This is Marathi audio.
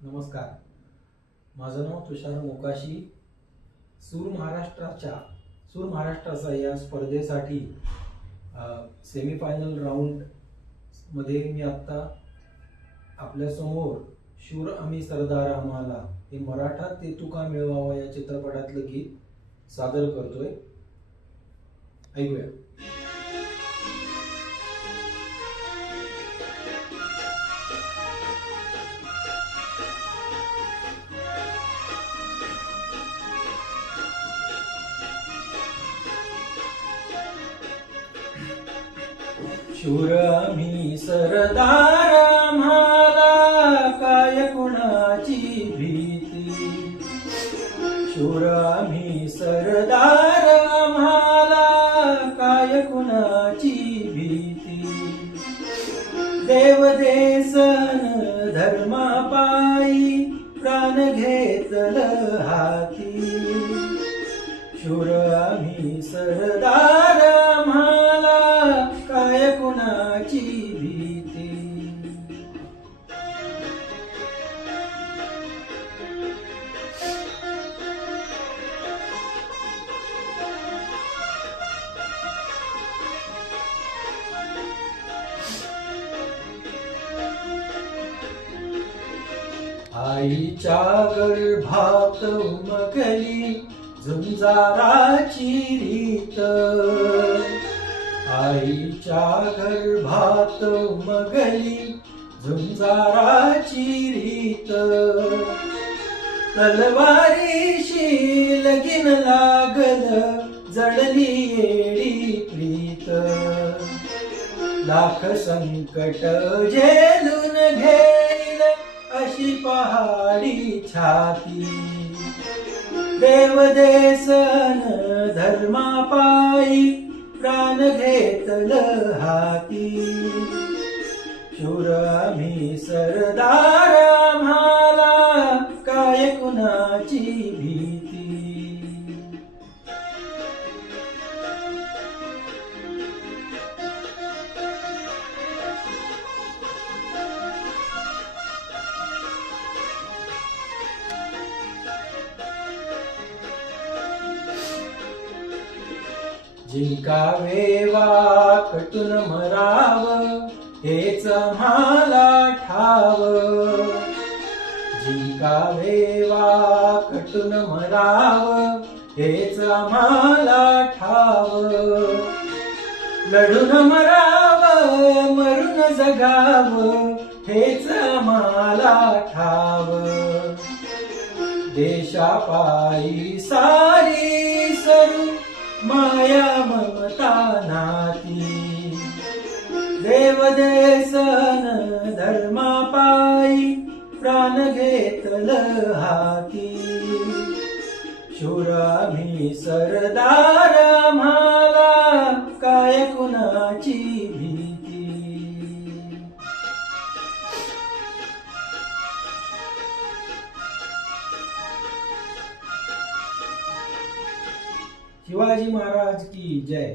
नमस्कार. माझं नाव तुषार मोकाशी. सूर महाराष्ट्राचा या स्पर्धेसाठी सेमीफायनल राऊंड मध्ये मी आता आपल्या समोर शूर आम्ही सरदार आम्हाला हे मराठा ते तुका मिळवावा या चित्रपटातलं गीत सादर करतोय. ऐकूया. शूर आम्ही सरदार आम्हाला काय कुणाची भीती. शूर आम्ही सरदार आम्हाला काय कुणाची भीती. देव देसन धर्मापायी प्राण घेतलं हाती. शूर आम्ही सरदार आम्हाला काय कुणाची भीती. आईच्या गर्भात उमगली झुंजाराची रीत. आईच्या गर्भात उमगली झुंजाराची रीत. तलवारीशी लगीन लागलं जडली येडी प्रीत. लाख संकट झेलून घेईल अशी पहाडी छाती. देव देसन धर्मापायी प्राण घेतलं हाती. शूर आम्ही सरदार आम्हाला काय कुणाची भीती. जिंकावे वा कटून मराव हेच आम्हाला ठाव. जिंकावे वा कटून मराव हेच आम्हाला ठाव. लढून मराव मरून जगाव हेच आम्हाला ठाव. देशापायी सारी सरू माया ममता नाती. देव देसन धर्मापायी प्राण घेतलं हाती. शूर आम्ही सरदार आम्हाला काय कुणाची भीती. शिवाजी महाराज की जय.